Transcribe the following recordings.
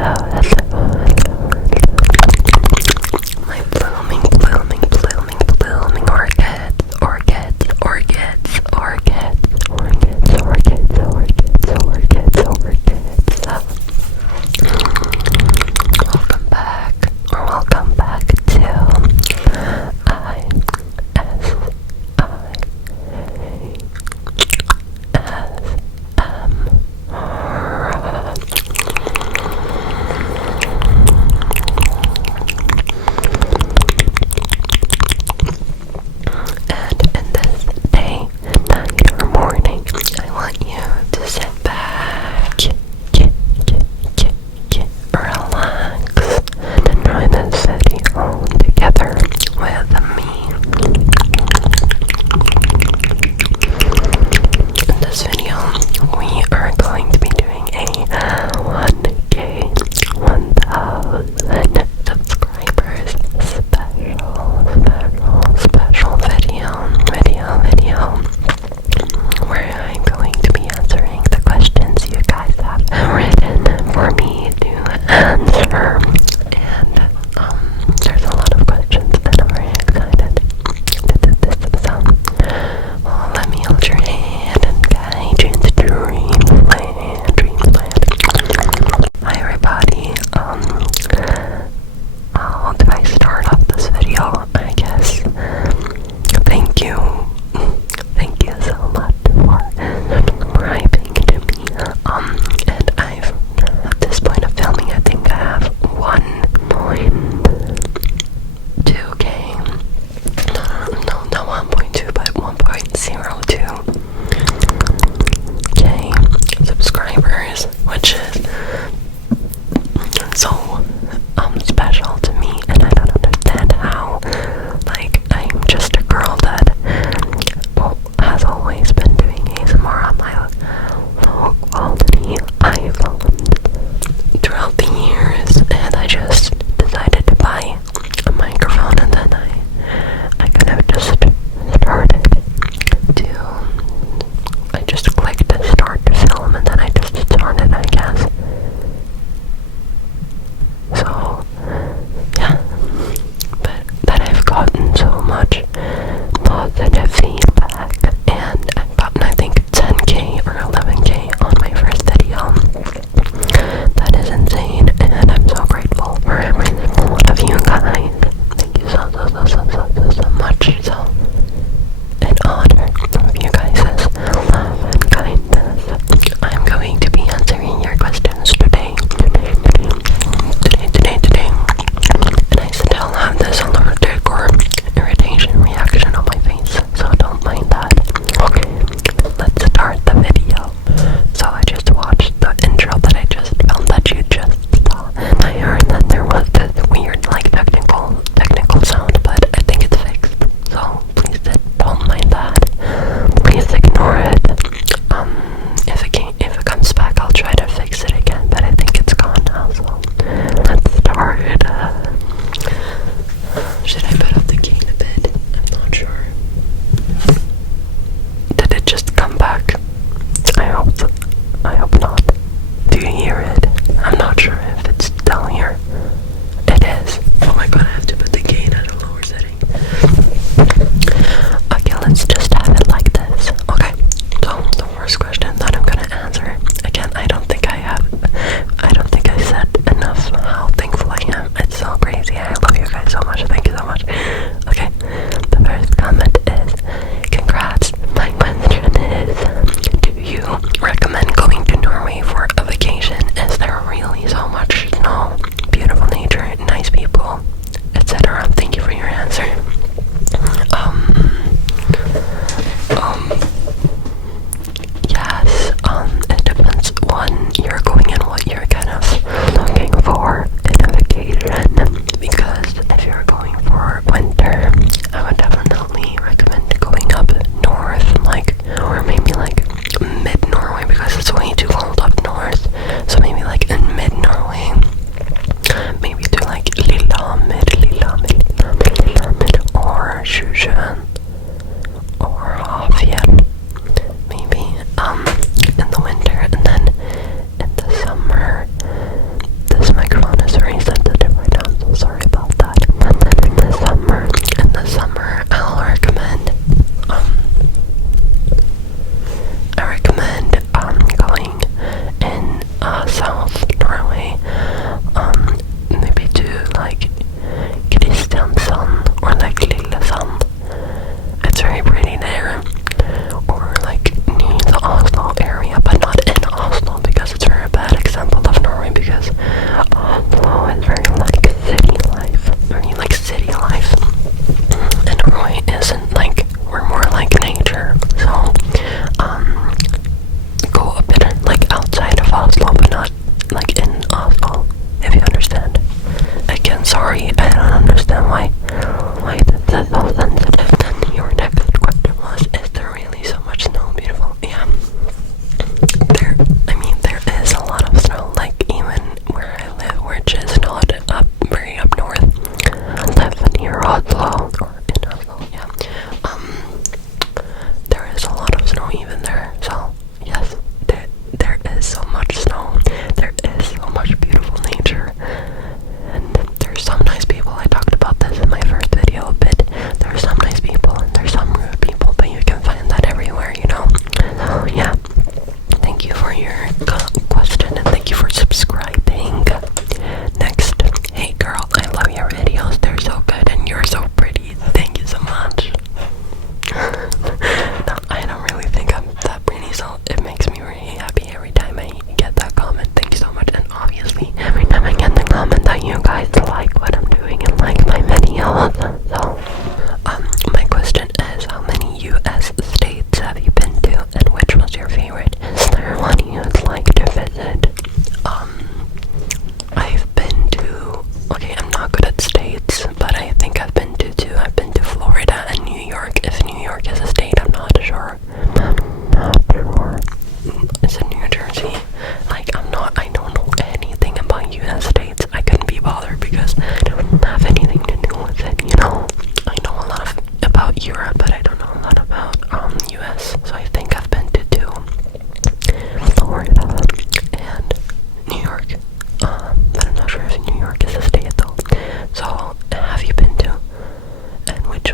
My blooming welcome back to And in this day, night, or morning, I want you to sit back, relax, and enjoy this video together with me. In this video, we are going to be doing a 1K, 1,000 subscribers special video where I'm going to be answering the questions you guys have written for me to answer. And there's a lot of questions and I'm very excited to do this. So, well, let me hold your hand and guide you into dreamland. Hi everybody. How do I start off this video? I guess thank you so much for subscribing to me. And at this point of filming, I think I have 1.2k. No, not 1.2, but 1.02k subscribers, which is so special to me, and I don't understand how. Like, I'm just a girl that has always been doing ASMR on my low quality iPhone throughout the years, and I just decided to buy a microphone, and then I kind of just started to, I just clicked to start to film, and then I just started, I guess. So,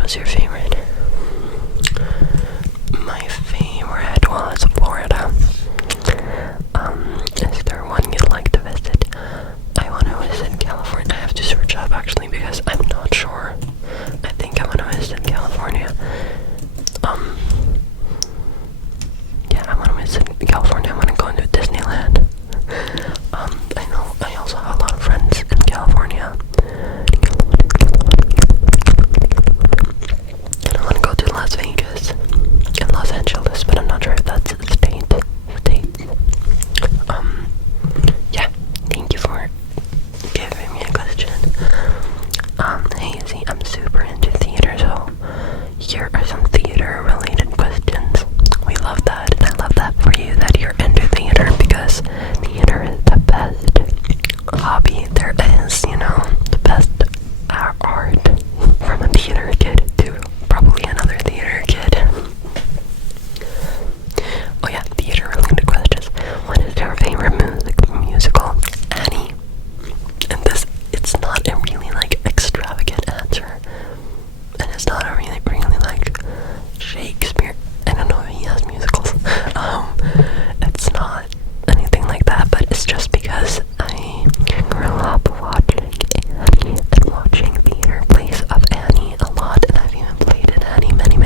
was your favorite? My favorite was Florida. Is there one you'd like to visit? I want to visit California. I have to search up actually because I'm not sure. I think I want to visit California. Yeah, I want to visit California. I want to go into Disneyland. I also have a lot of friends in California. And I want to go to Las Vegas and Los Angeles, but I'm not sure if that's a state. Yeah, thank you for giving me a question. Hazy, I'm super into theater, so here are some theater-related questions. We love that, and I love that for you, that you're into theater, because theater is the best hobby there is, you know, the best art from a theater kid to probably another theater kid. Oh yeah, theater-related questions. What is your favorite musical? Annie. And this, it's not a really like extravagant answer, and it's not a really like Shakespeare. I don't know if he has musicals. It's not anything like that, but it's just because I grew up watching Annie and watching theater plays of Annie a lot, and I've even played in Annie many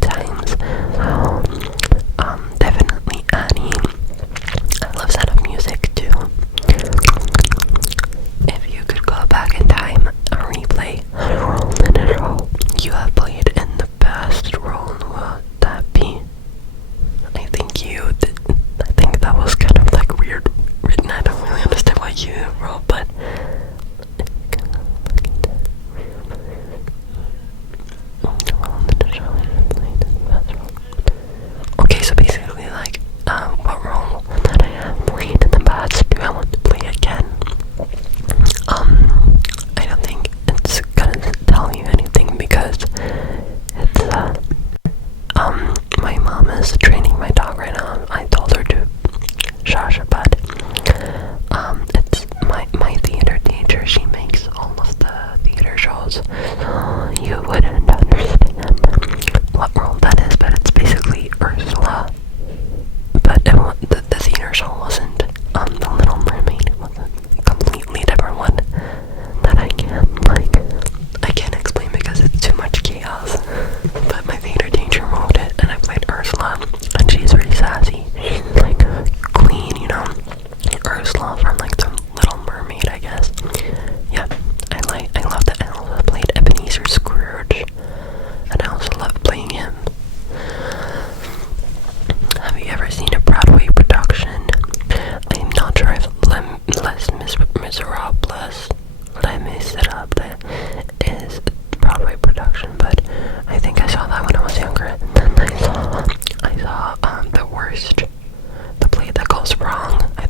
times. So, definitely Annie. I love Sound of Music too. If you could go back in time and replay a role in a role you have played in the past, role would that be? I think you did. I think that was kind of like weird written. I don't really understand what you wrote, but okay, so basically like what role that I have played in the past do I want to play again? I don't think it's gonna tell you anything because it's my mom is training my dog right now. I told her to shush, but it's my theater teacher. She makes all of the theater shows, so you wouldn't understand what role that is, but it's basically Ursula. But the theater show wasn't The Little Mermaid. It was a completely different one that I can't explain because it's too much chaos. But my theater teacher wrote it, and I played Ursula, and she's very sassy. She's like a queen, you know, Ursula from like The Little Mermaid, I guess. Yeah, I love that. I also played Ebenezer Scrooge, and I also love playing him. Have you ever seen a Broadway production? I'm not sure if Les Miserables, is a Broadway production, but I think I saw that when I was younger. And then I saw The Worst, the play that goes wrong. I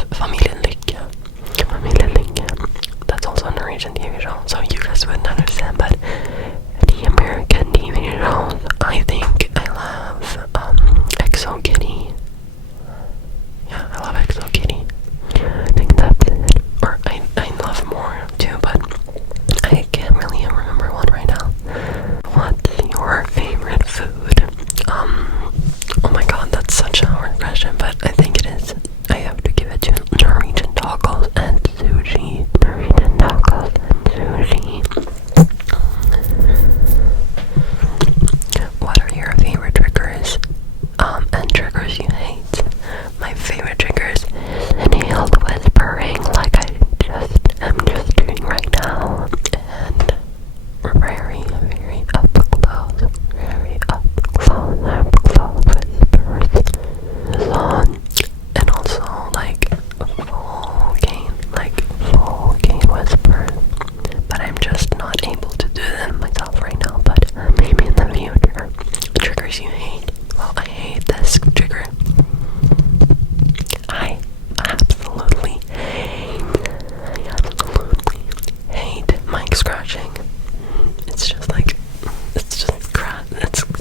love Familjen Lycka. Familjen Lycka. That's also a Norwegian TV show, so you guys wouldn't understand, but the American TV shows, I think I love Exo Kitty. Yeah, I love Exo Kitty. I think that's it. Or I love more too, but I can't really remember one right now. What's your favorite food? Oh my god, that's such a hard question, but I think it is. I have to give it to Norwegian tacos and sushi. Norwegian tacos and sushi. What are your favorite triggers? And triggers you hate? My favorite triggers is inhaled whispering, like I'm just doing right now, and very, very up close, whispers, and also like full gain whispers, but I'm just not able to do them myself right now, but maybe in the future. Triggers you hate? Well, I hate this trigger. I absolutely hate mic scratching. It's just like, it's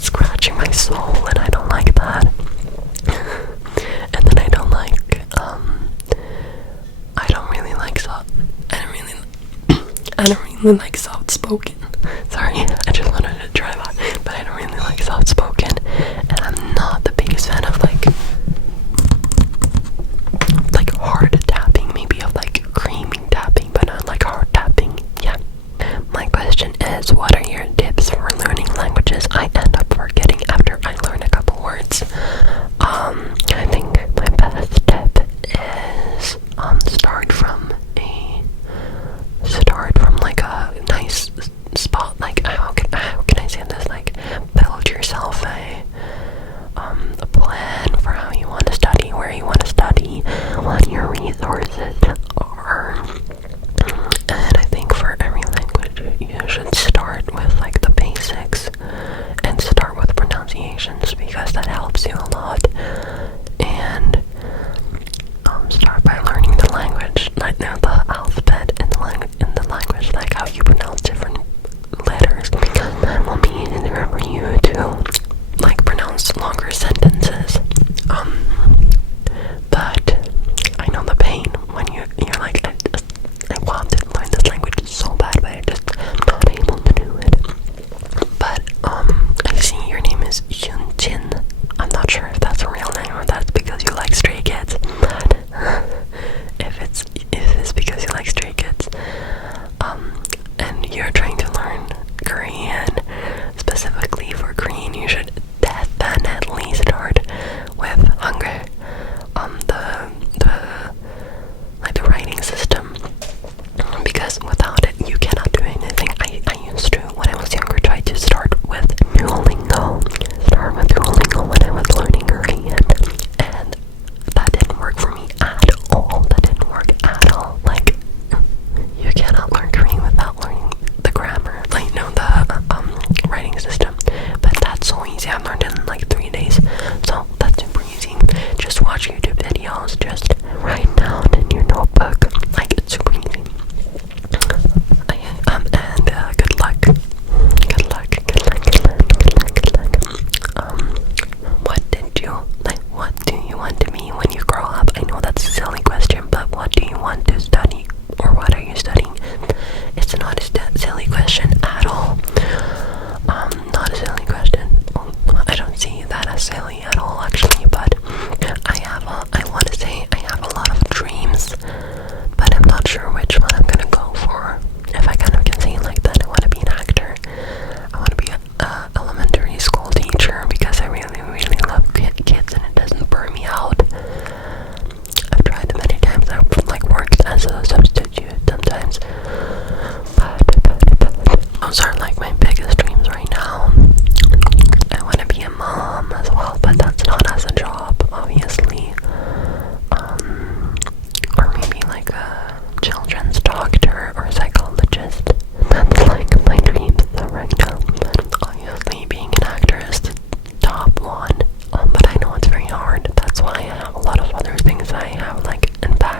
scratching my soul, and I don't like that. And then I don't really like soft spoken. Sorry, I just wanted to try that, but I don't really like soft spoken, and I'm not the biggest fan of like hard tapping, maybe of like creamy tapping, but not like hard tapping. Yeah. My question is, what are your tips for learning languages? I end up forgetting after I learn a couple words. I think my best tip is start from like a nice spot. Like how can I say this? Like build yourself a plan for how you want to study, where you want to study, what your resources are. And I think for every language you should start with like the basics and start with pronunciations, because that helps you a lot. And start by learning the language, like the alphabet in the language, like how you pronounce different letters, because that will be easier for you to like pronounce longer sentences. But I know the pain when you're like, I want to learn this language so bad, but I just not able to do it. But I see your name is Yunchin. I'm not sure if that's a real name or that's because you like Stray Kids. But if it's because you like Stray Kids, and you're trying to learn Korean, specifically for Korean, you should definitely start with Hangul, the writing system, because without it you cannot do anything. I used to, when I was younger, try to start with Duolingo when I was learning Korean, and that didn't work for me at all. Like, you cannot learn Korean without learning the grammar, like, no, the writing system. But that's so easy. I learned it in like 3 days, so that's super easy. Just watch YouTube videos, just write down in your notebook, like, it's super easy. And good luck. What do you want to be when you grow up? I know that's a silly question, but what do you want to study, or what are you studying? It's not a silly question at all. Not a silly question. I don't see that as silly at all, actually, but I want to say I have a lot of dreams, but I'm not sure which one I'm gonna go for. If I kind of can say it like that, I want to be an actor. I want to be an elementary school teacher, because I really, really love kids, and it doesn't burn me out. I've tried it many times. I've like worked as a substitute sometimes, but those are like my biggest dreams right now. I want to be a mom as well, but that's not as a job, obviously. Or maybe like a children's doctor or psychologist. That's like my dreams right now. But obviously being an actor is the top one. But I know it's very hard. That's why I have a lot of other things I have like in back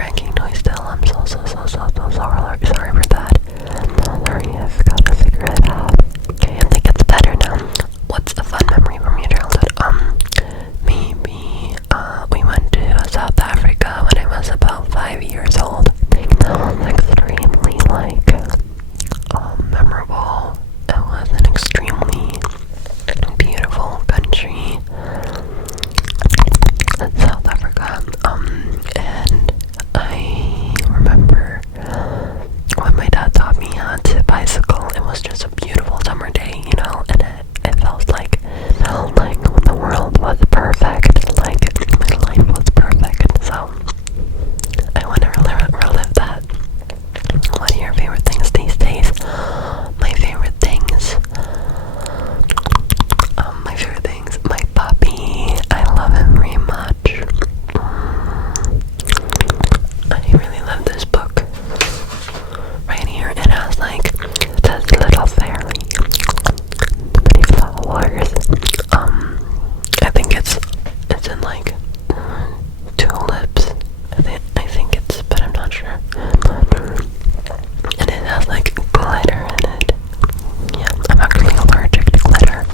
cracking noise still. I'm so sorry for that. Sorry, I've got a cigarette out. Okay, I think it's better now. What's a fun memory from your childhood? Maybe, we went to South Africa when I was about 5 years old. I think that was extremely, memorable. It was an extremely beautiful country, South Africa, and I remember when my dad taught me how to bicycle. It was just a beautiful summer day, you know, and it felt like when the world was perfect, like my life was perfect. So I want to relive that. What are your favorite things these days? My favorite things, my puppy. I love him very much. I really love this book right here. It has this little fairy, many flowers. I think it's in tulips. I think it's, but I'm not sure. And it has glitter in it. Yeah, I'm actually allergic to glitter.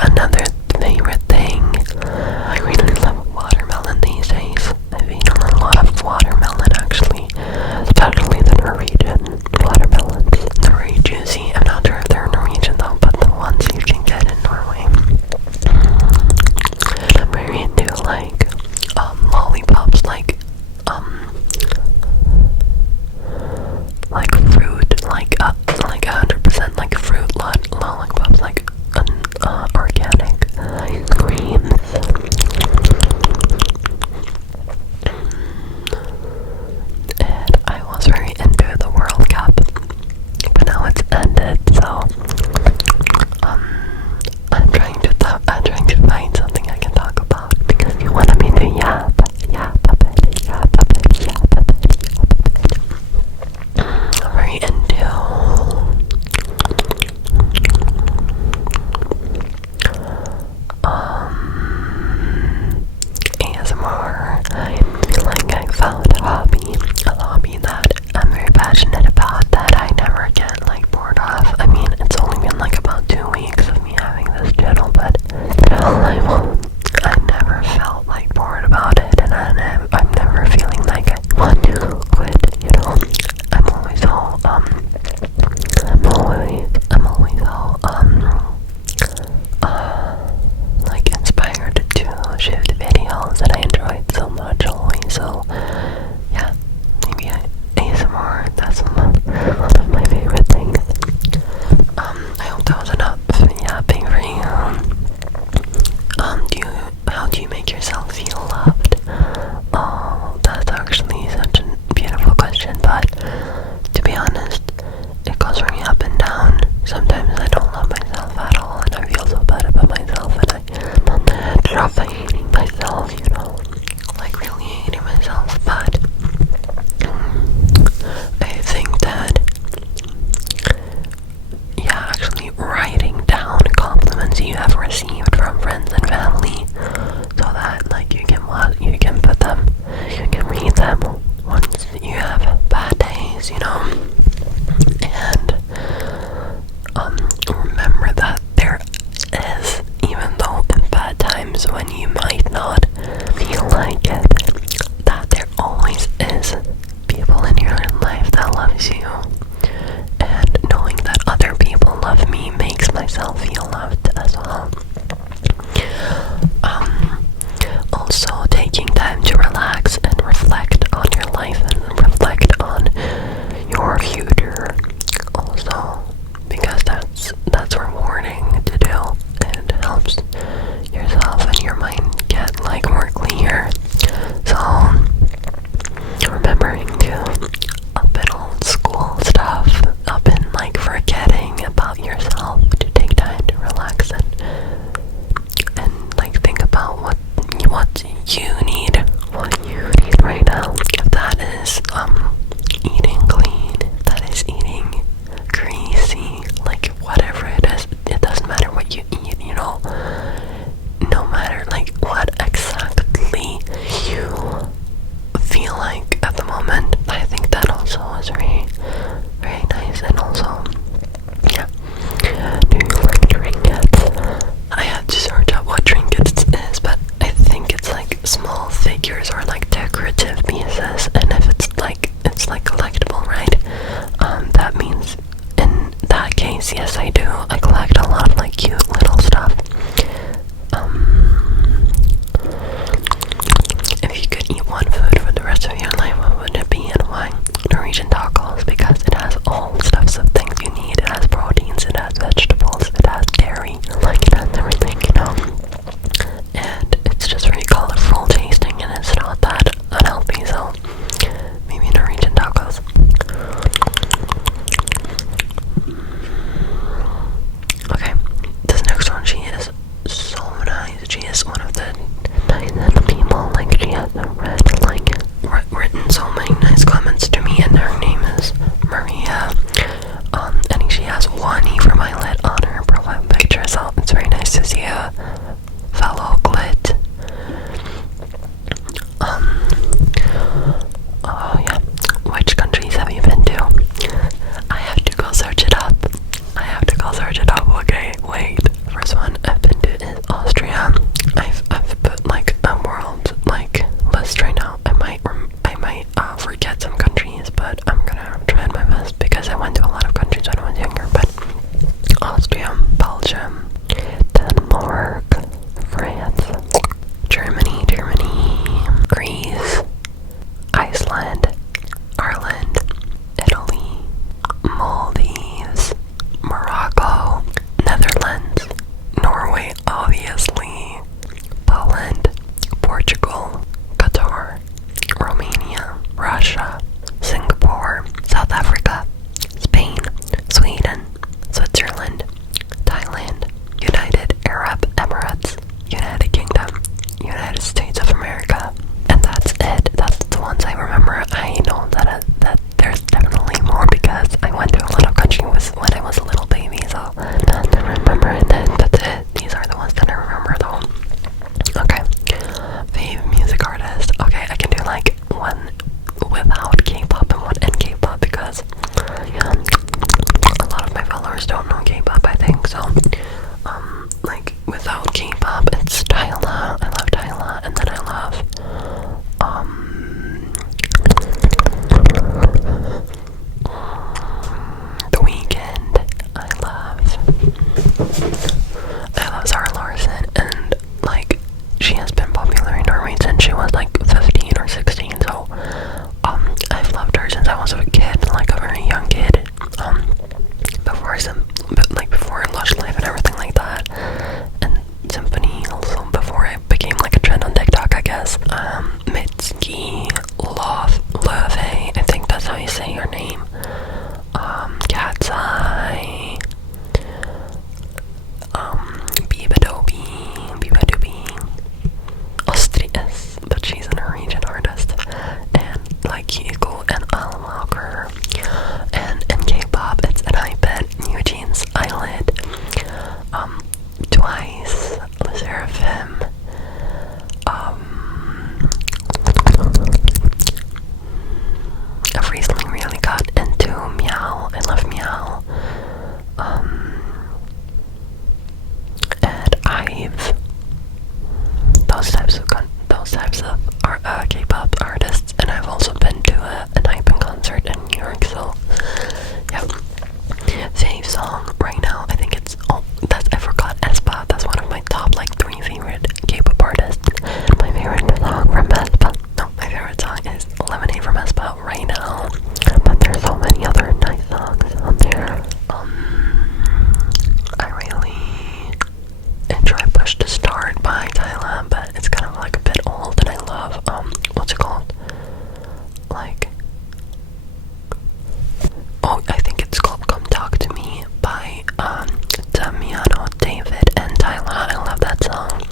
Another favorite thing, I really love watermelon these days. I've eaten a lot of watermelon actually, especially the Norwegian watermelons. They're very juicy. I'm not sure if they're Norwegian though, but the ones you can get in Norway. And I'm very into lollipops, fruit, 100% fruit lollipops, organic ice creams. And I was very into the World Cup, but now it's ended, so I'm trying to find something I can talk about, because you wanted me to yap a bit. I'm very into ASMR. I feel like I found a hobby that I'm very passionate about, that I never get bored of. I mean, it's only been about 2 weeks of me having this channel, but still, I never felt bored about it, and I'm never feeling like I want to quit, you know. I'm always so inspired to shoot videos that I enjoyed so much always. So yeah, maybe ASMR, that's one of my favorite things. I hope that was enough yapping for you. How do you make yourself feel loved? Oh, that's actually such a beautiful question, but to be honest, it goes very up and down. Sometimes I don't love myself at all, and I feel so bad about myself, and I'm on the edge of hating myself, you know, really hating myself. But I think that, yeah, actually writing down compliments you have received from friends and family, so that you can put them, you can read them once you have bad days, you know. And remember that there is, even though in bad times when you might not feel like it, that there eat one food for the rest of your life, what would it be and why? Norwegian tacos, because it has all stuffs of things you need. It has proteins, it has vegetables, it has dairy, like it has everything, you know. And it's just very colorful tasting, and it's not that unhealthy, so maybe Norwegian tacos. Okay, this next one, she is so nice. She is one of the nicest people. Like, she has written so many nice comments to me, and her name is Maria. And she has one E for my lit on her profile picture, so it's very nice to see a fellow glit. Oh yeah. Which countries have you been to? I have to go search it up. Okay, wait. First one I've been to is Austria. I've put like a world like list right now. I might forget some countries, but I'm gonna try my best because I went to a lot of countries when I was younger. But Austria, Belgium, Denmark, France, Germany, Greece, Iceland, Ireland, Italy, Maldives, Morocco, Netherlands, Norway, obviously, Poland, Portugal, Qatar, Romania, Russia, Singapore, South Africa, Spain, Sweden, Switzerland, Thailand, United Arab Emirates, United Kingdom, United States of America, and that's it. That's the ones I remember. I know that there's definitely more because I went to a lot of countries when I was a little baby, so that's I remember, and then that's it. These are the ones that I remember though. Okay, fave music artist. Okay, I can do like one without K-pop and one in K-pop because yeah, a lot of my followers don't know K-pop, I think. So like without K-pop, it's Tyla. I love Tyla, and then I love The Weeknd. I love Zara Larsson, and like she has been popular in Norway since she was like 15 or 16. So I've loved her since I was a kid, like a very young kid. Before Lush Life and everything like that, and Symphony also before it became like a trend on TikTok, I guess. Mitski Love, I think that's how you say her name. Cat's Eye, Bibadoobie, Ostrius, but she's a Norwegian artist, and like Hugo and Alan Walker, and in K-pop it's an iPad, Eugene's Eyelid, Twice, Le Seraphim, I've recently really got into Meow. I love Meow. And I've those types of K-pop artists, and I've also been to an Hypen concert in New York. So yeah, fave song right now. I think it's I forgot aespa. That's one of my top like 3 favorite K-pop artists. My favorite song from aespa. No, my favorite song is Lemonade from aespa right now. But there's so many other nice songs on there. I really enjoy Push to Start by Tyla, but it's kind of like a bit old, and I love what's it called? Like, oh, I think it's called Come Talk to Me by Damiano, David, and Tyla. I love that song.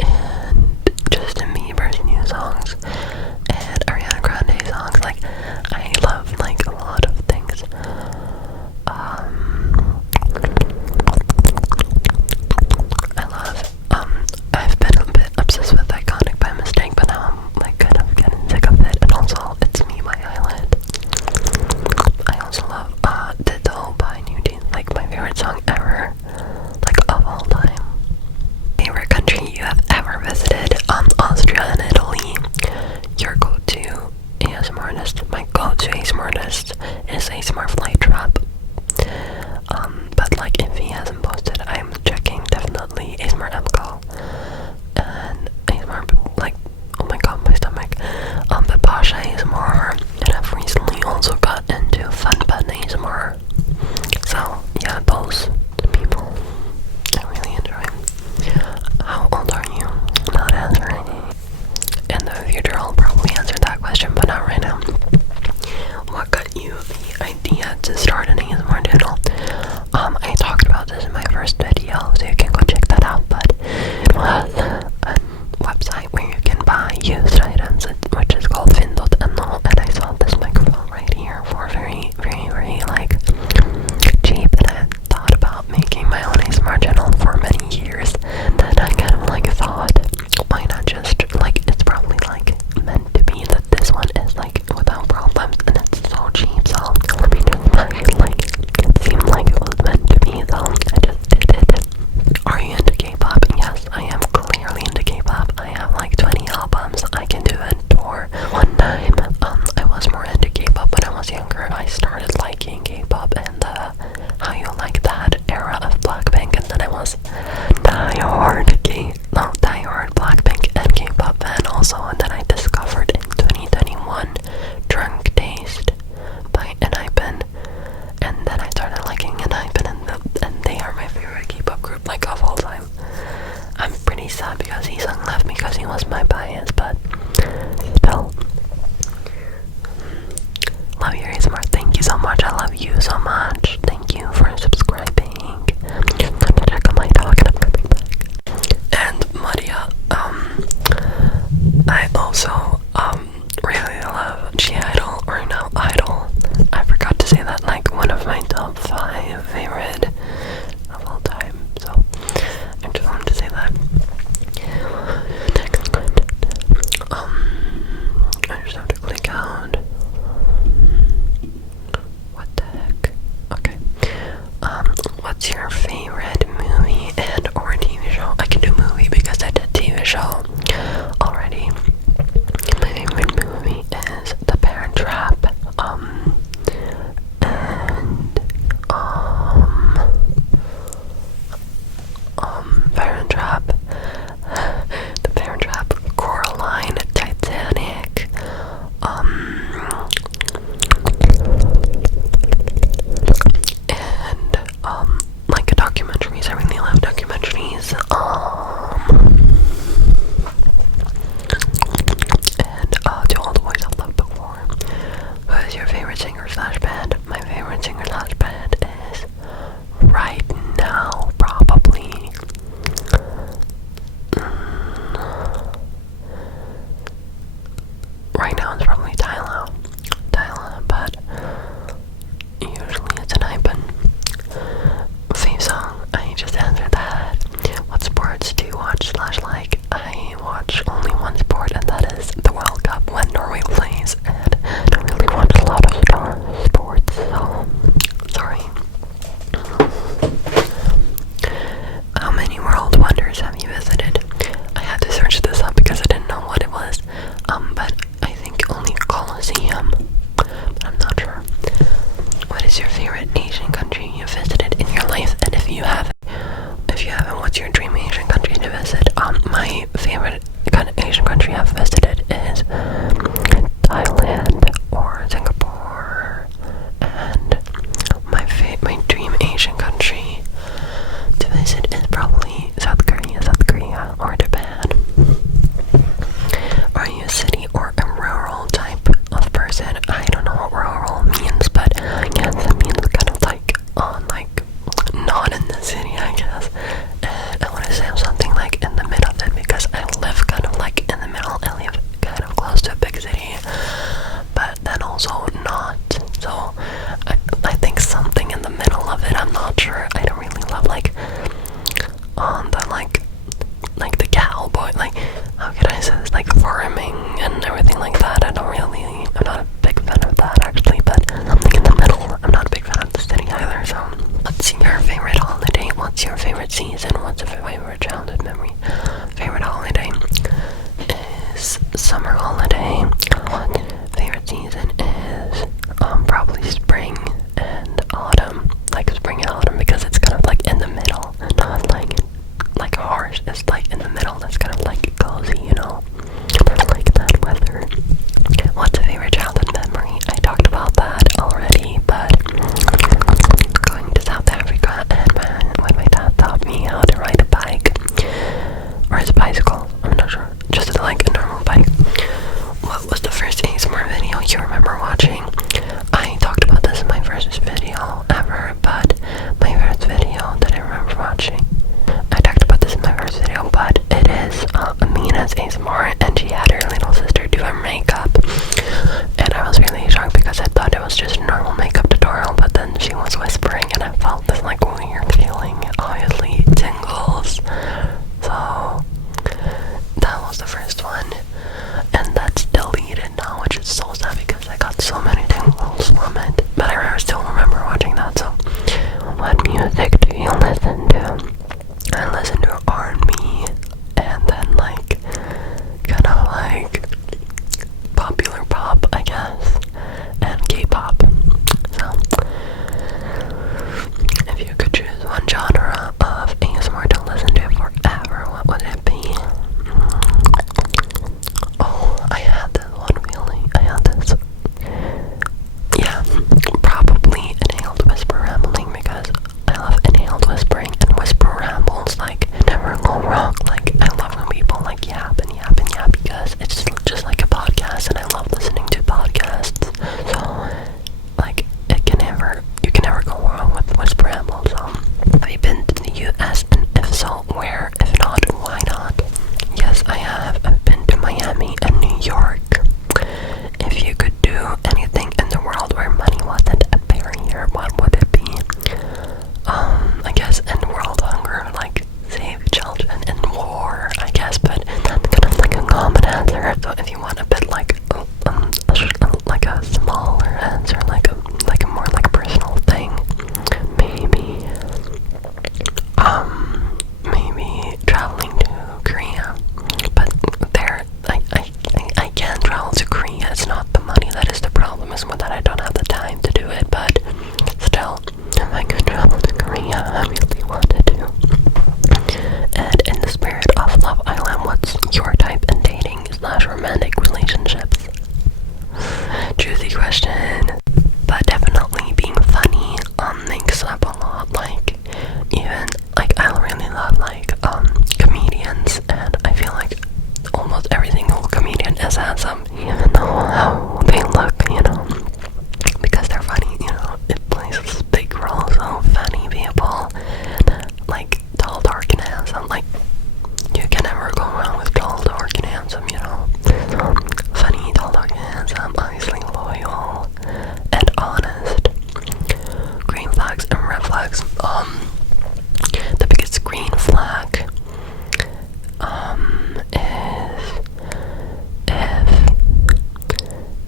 And Justin Bieber's new songs and Ariana Grande songs. Like, I love like a lot of things. I've been a bit obsessed with Iconic by Mistake, but now I'm like kind of getting sick of it. And also It's Me by Eyelid. I also love Ditto by New Jeans, like my favorite song ever, like of all time. Favorite country you have ever visited? Austria and Italy. future I'll probably answer that question, but not right now. What got you the idea to start an ASMR channel? I talked about this in my first video, so you can go check that out, but it was a website where you can buy used items, which is called fin.no, and I saw this microphone right here for very, very, very, like, cheap, and I thought about making my own ASMR channel for many years. Then I kind of like thought, why not just, like, it's probably like meant to be that this one is like without problems, and it's so cheap, so let me just buy it. Like, it seemed like it was meant to be, so I just did it. Are you into K-pop? Yes, I am clearly into K-pop. I have like 20 albums. I can do a tour. One time, I was more into K-pop when I was younger. I started liking K-pop and how you like that era of Blackpink, and then I was diehard Blackpink and K-pop fan also, and then I discovered in 2021 Drunk Taste by Enhypen, and then I started liking Enhypen, and they are my favorite K-pop group, like, of all time. I'm pretty sad because Heesung left because he was my bias, but still. Love your ASMR. Thank you so much. I love you so much. Thank you for subscribing. Just gonna check on my dog and I'm coming back. And Maria, I also really love G-Idol, or no, Idol. I forgot to say that, like, one of my top 5 favorite of all time. So I just wanted to say that. Next question. I just have to click out. What the heck? Okay. What's your favorite movie and or TV show? I can do movie because I did TV show already. My favorite movie is The Parent Trap. Parent Trap. The Parent Trap, Coraline, Titanic, and like documentaries. I really love documentaries. And To All the Boys I've Loved Before. Who is your favorite singer slash band? My favorite singer slash band is right now probably right now it's probably Tyler, but usually it's an Hypen. Fave song, I just answered that. What sports do you watch slash like? I watch only one sport, and that is the World Cup when Norway plays, and I don't really watch a lot of sports, so sorry. How many world wonders have you visited? I had to search this up because I didn't know what it was, but I think only Colosseum, but I'm not sure. What is your favorite Asian country you visited in your life? And if you haven't, what's your dream Asian country to visit? My favorite kind of Asian country I've visited is Thailand or Singapore, and my dream Asian country to visit is probably South Korea, or Japan. Are you a city or a rural type of person? I don't know what rural means, but I guess it means kind of like not in the city, I guess. And I want to say something like in the middle of it, because I live kind of like in the middle. I live kind of close to a big city, but then also not. So I think something in the middle of it. I'm not sure. I don't really love like on the like the cowboy, like, how can I say this, like farming and everything like that. I'm not a big fan of that actually, but something in the middle. I'm not a big fan of the city either. So what's your favorite holiday? What's your favorite season? What's your favorite childhood memory? Favorite holiday is summer holiday. Favorite season is probably spring and autumn. Like spring and autumn, because it's kind of like in the middle, not like harsh. It's like in the middle. That's kind of like cozy, you know. I like that weather. What's a favorite childhood memory? I talked about that already, but going to South Africa and when my dad taught me how to ride a bike, or his bicycle. I'm not sure. Just like a normal bike. you remember watching. I talked about this in my first video ever, but my first video that I remember watching. I talked about this in my first video, but it is Amina's ASMR, and she had her little sister do her makeup. And I was really shocked because I thought it was just a normal makeup tutorial, but then she was whispering, and I felt this like weird feeling, obviously tingles. So that was the first one, and that's deleted now, which is so sad because I got so many tingles from it. But I still remember watching that. So what music do you listen to? I listen to R&B, and then like kind of like popular pop, I guess, and K-pop. So if you could choose one genre of ASMR to listen to forever, what would it be? Oh, I had this one feeling. I had this. Yeah, probably inhaled whisper rambling, because I love inhaled whispering, and whisper rambles like never go wrong. Like I love when people like yap and yap and yap, because it's just like a podcast, and I love listening to podcasts. So like you can never go wrong with whisper rambles. Have you been to the US, and if so, where? If not, why not? Yes, I have. I've been to Miami and New York. If you could do anything in the world where money wasn't a barrier, what would it be? I guess end world hunger, like save children in war, I guess, but that's kind of like a common answer. So if you want a bit like a smaller answer, like a more like a personal thing, maybe traveling to Korea. But there, I can travel to Korea. It's not the money that is the problem, it's more that I don't have the time to do it. But still, if I could travel to Korea, I really wanted to. And in the spirit of Love Island, what's your type in dating / romantic relationships? Juicy question. But definitely being funny makes up a lot. Like, even like I really love like comedians, and I feel like almost every single comedian is handsome, even though how they look, you know, because they're funny, you know. It plays this big role. So funny people, like tall, dark, and handsome. Like you can never go wrong with tall, dark, and handsome, you know. Funny, tall, dark, and handsome, obviously loyal and honest. Green flags and red flags. The biggest green flag is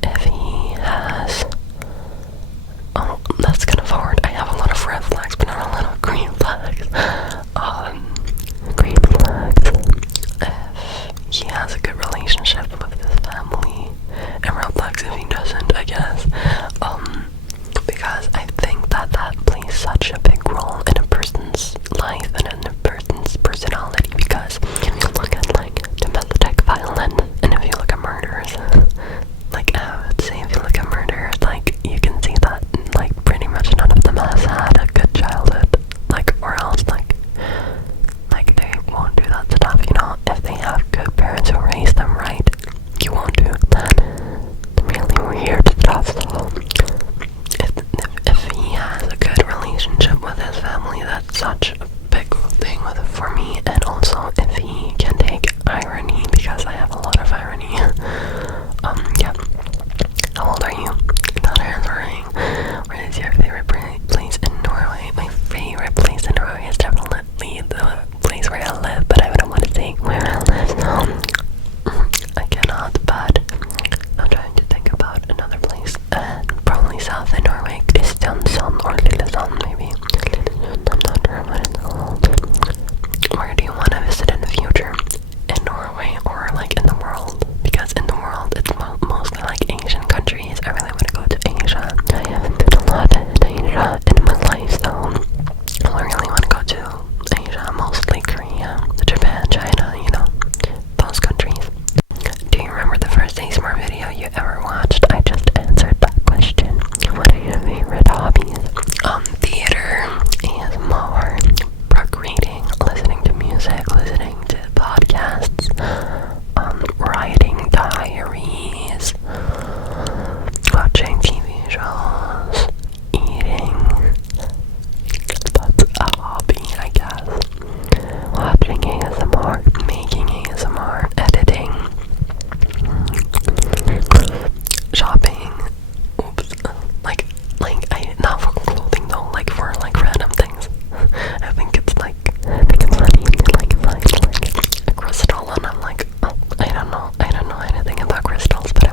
if he has, oh, that's kind of hard. I have a lot of red flags, but not a lot of green flags. Green flags if he has a good relationship with his family, and red flags if he doesn't, I guess. Because I think that plays such a big role in a person's life and in a person's personality. Because if you look at like domestic violence, and if you look at murders, like I would say if you look at murders, like you can see that like pretty much none of them has had a good childhood, like, or else like they won't do that stuff, you know. If they have good parents who raised them right, you won't do that really weird stuff. So if he has a good relationship with his family, that's such a big thing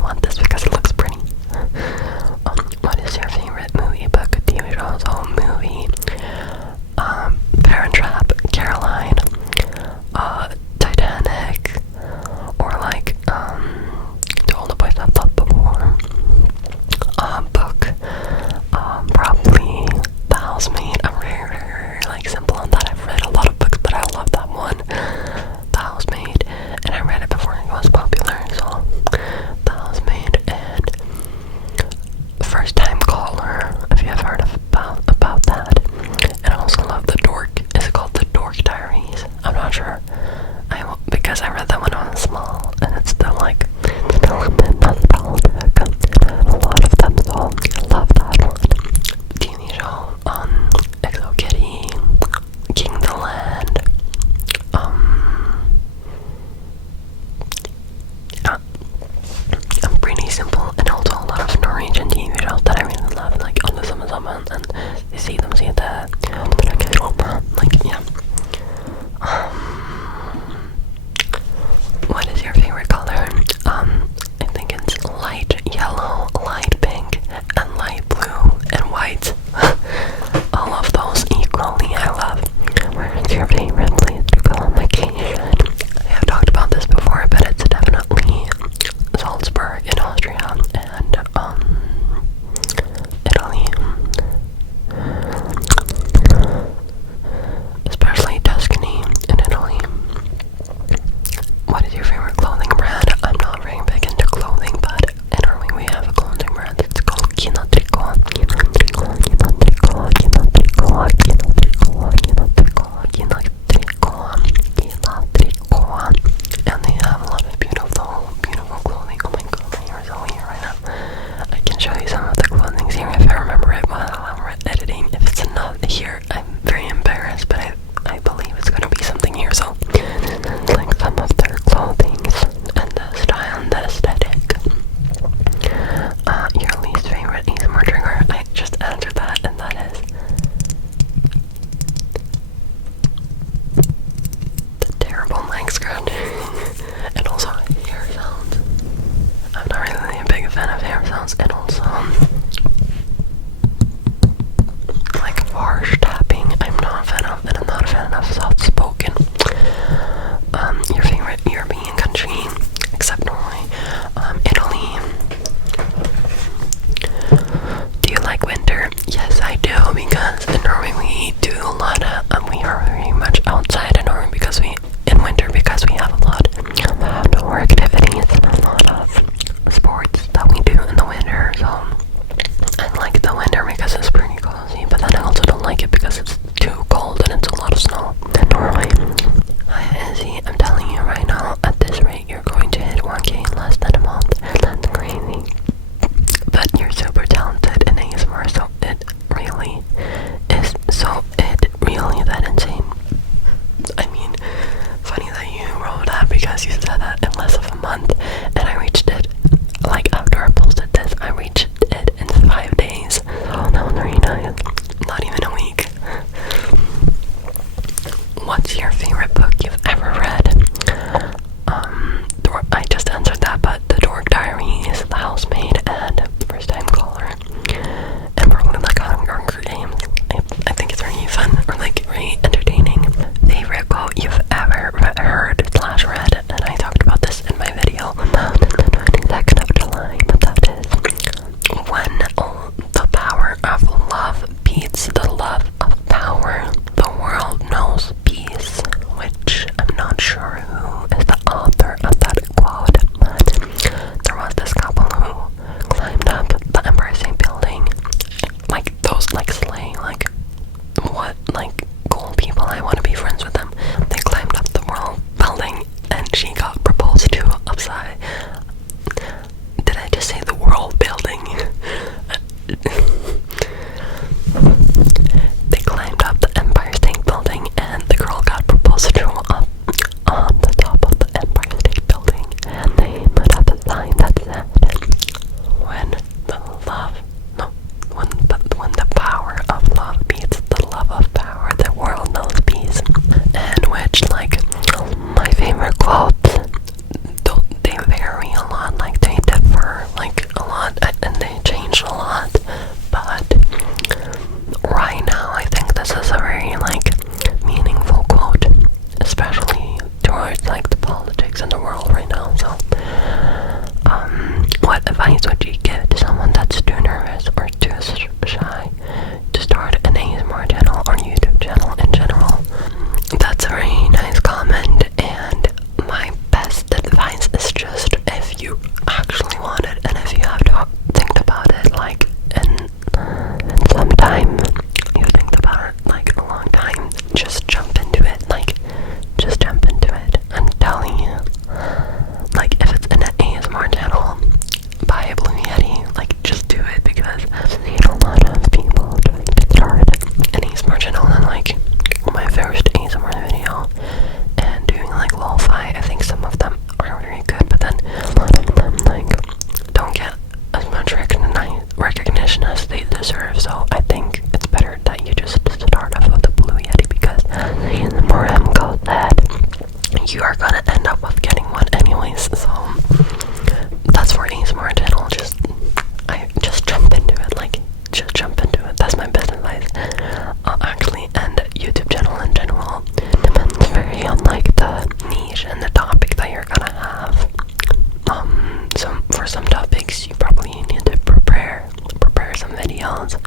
want this because it looks pretty. What is your favorite movie, book, TV show, movie? Parent Trap, Caroline, Titanic, or like, To All the Boys I've Loved Before. Book, probably The Housemaid. I'm very like simple on that. I've read a lot of books, but I love that one, The Housemaid, and I read it before it was popular, so The Housemaid. And First Time Caller, if you have heard about that. And I also love The Dork. Is it called The Dork Diaries? I'm not sure. Because I read that when I was small, and it's still like a bit nostalgic. A lot of them, so I love that one. TV show, Exo Kitty, King of the Land, I'm pretty simple, and also a lot of Norwegian TV shows that I really love, like On the Summer and you see them, like, yeah. What is your favorite color? I think it's light yellow, light pink, and light blue, and white. All of those equally, I love. Where is your favorite place to go on vacation? I have talked about this before, but it's definitely Salzburg in Austria, and, Italy. Especially sounds,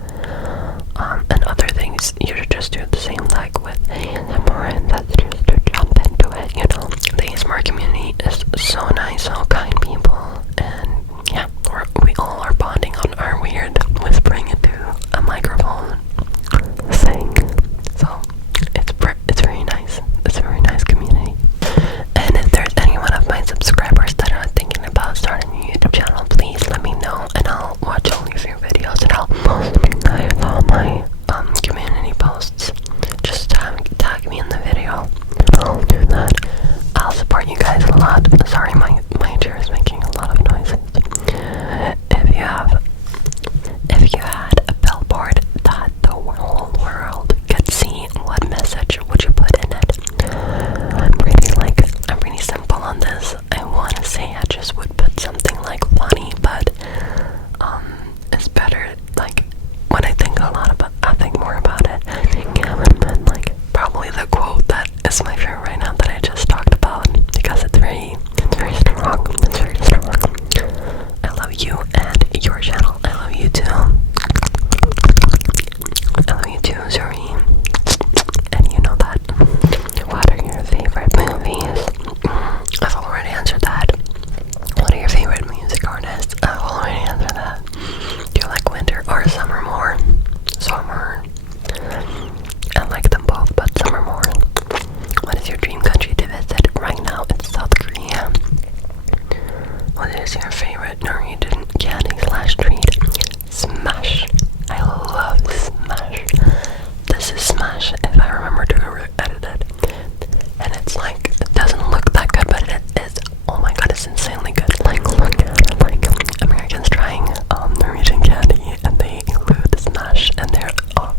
and other things. You should just do the same like with ASMR, and that's just to jump into it, you know. The ASMR community is so nice, so kind people, and yeah, we all are bonding on our weird whispering into a microphone thing. So it's very nice. It's a very nice community. And if there's any one of my subscribers that are thinking about starting a YouTube channel, please let me know, and I'll watch all of your videos, and I'll post all my community posts. Just tag me in the video. I'll do that. I'll support you guys a lot. Sorry, my chair is making a lot of noises. If you had a billboard that the whole world could see, what message would you put in it? I'm pretty simple on this. I want to say I just would put something like funny, but it's better like when I think more about it. I think I would put like probably the quote that is my favorite right now that I just talked about, because it's very strong. It's very strong. I love you and your channel. I love you too. I love you too, Zuri. And you know that. What are your favorite movies? I've already answered that. What are your favorite music artists? I've already answered that. Do you like winter or summer more? Summer. I like them both, but summer more. What is your dream country to visit? Right now it's South Korea. What is your favorite Norwegian candy / treat? Smash. I love Smash. This is Smash, if I remember to edit it. And it's like, it doesn't look that good, but it is, oh my god, it's insanely good. Like, look at it, like, Americans trying Norwegian candy, and they include Smash, and they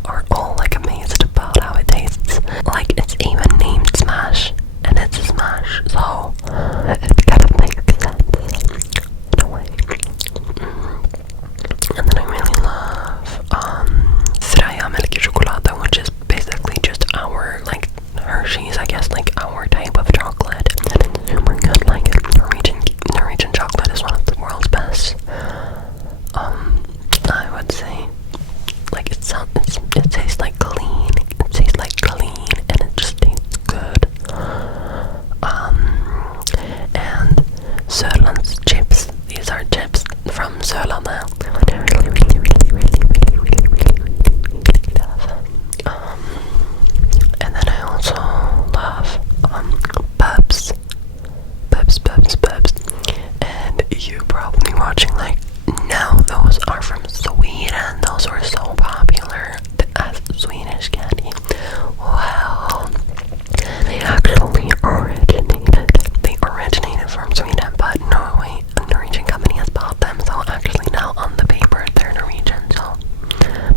are all like amazed about how it tastes. Like, it's even named Smash, and it's a Smash, so it kind of makes sense in a way. And then I really love Sraya Milky Chocolate, which is basically just our, like, Hershey's, I guess, like our type of chocolate. And it's super good. Like, Norwegian chocolate is one of the world's best. I would say, like, it tastes like clean. It tastes like clean, and it just tastes good. And Sørlands chips. These are chips from Sørlandet. I love. And then I also love Bubs. And you're probably watching like, no, those are from Sweden. Those were so popular as Swedish candy. Well, they actually originated from Sweden, but Norway, a Norwegian company has bought them, so actually now on the paper they're Norwegian, so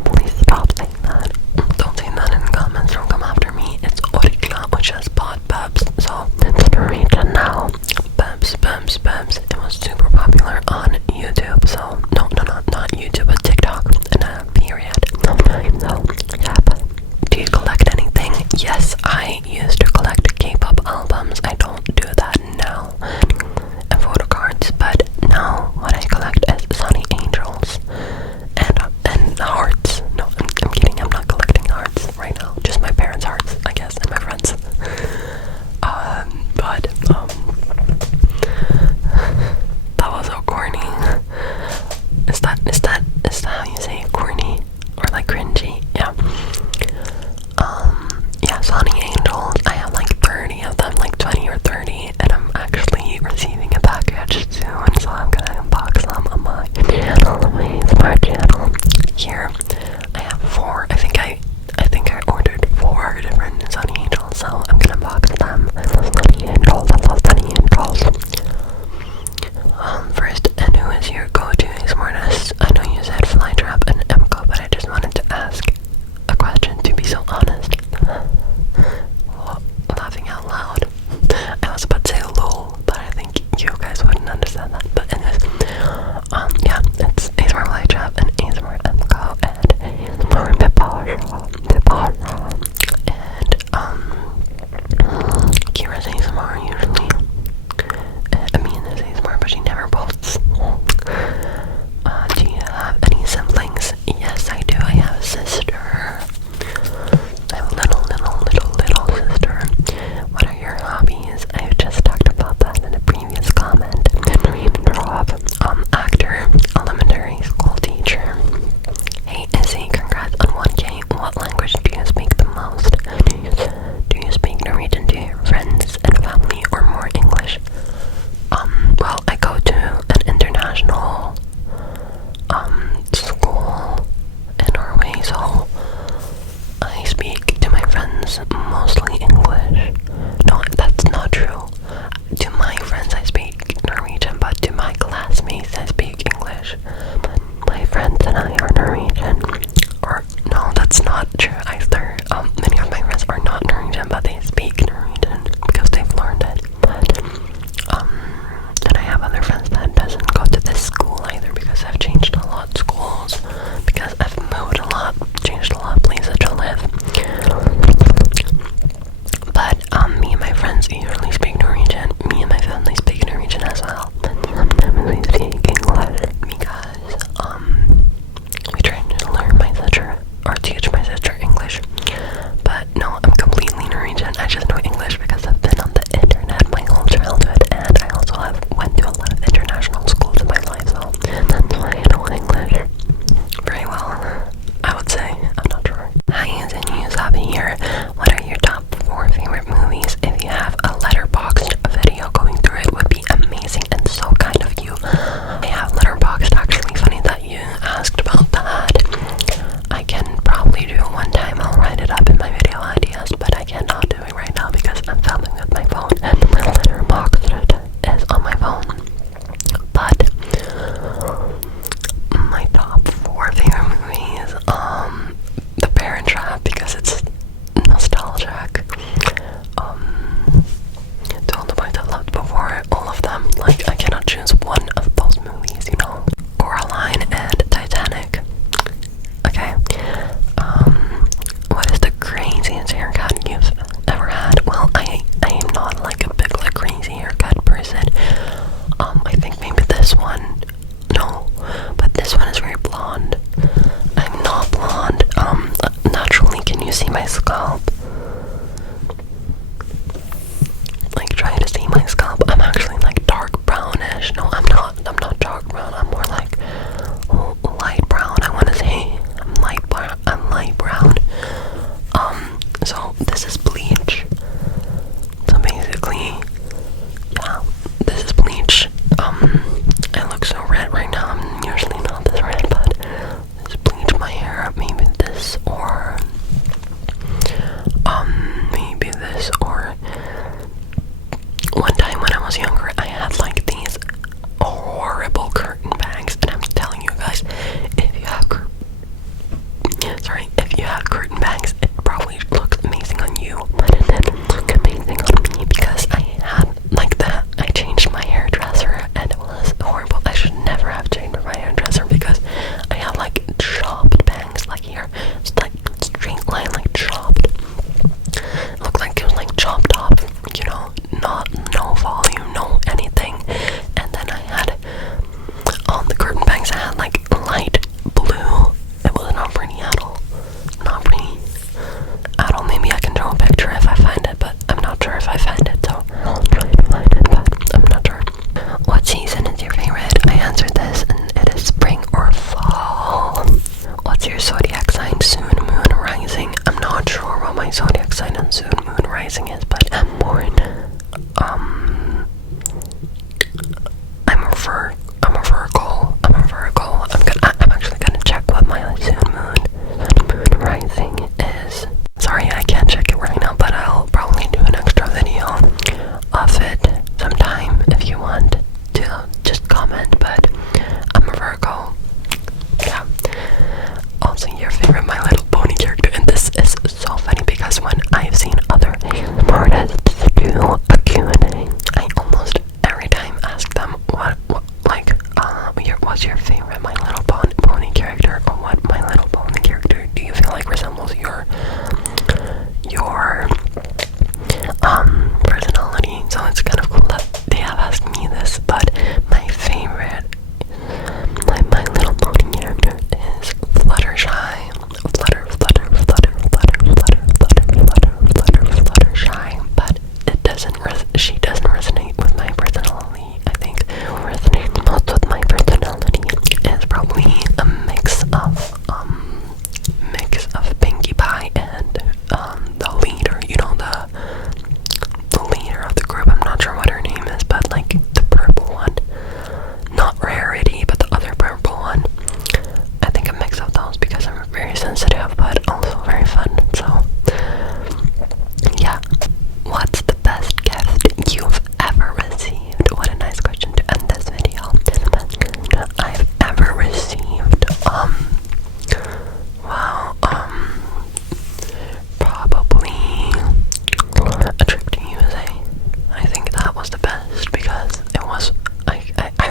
please stop saying that. Don't say that in the comments, don't come after me. It's Orkla, which has bought Bubs, so it's Norwegian now. Bubs. It was super popular on YouTube, so not YouTube, but TikTok, and period. No, yeah, but do you collect anything? Yes, I used to collect K-pop albums. I don't do that now. And photo cards, but now what I collect is Sunny Angels and hearts. No, I'm kidding. I'm not collecting hearts right now. Just my parents' hearts, I guess, and my friends. That was so corny. Is that how you say corny? Or like cringy? Yeah. Yeah, Sunny Angels. I have like 30 of them, like 20 or 30, and I'm actually receiving a package soon, so I'm gonna unbox them on my channel, my smart channel. Here, I have 4. I think I ordered 4 different Sunny Angels, so I'm gonna unbox them. I love Sunny Angels. First, and who is your go-to smartest? I know you said Flytrap and Emco, but I just wanted to ask a question, to be so honest. Laughing out loud. I was about to say lol, but I think you guys wouldn't understand that. But anyways, yeah, it's ASMR Flytrap and ASMR Emco and ASMR Pipara. And Kira's ASMR usually. Amina's ASMR, but she never posts. Do you have any siblings? Yes, I do.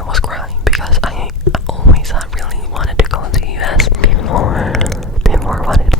I was crying because I always really wanted to go to the US before I wanted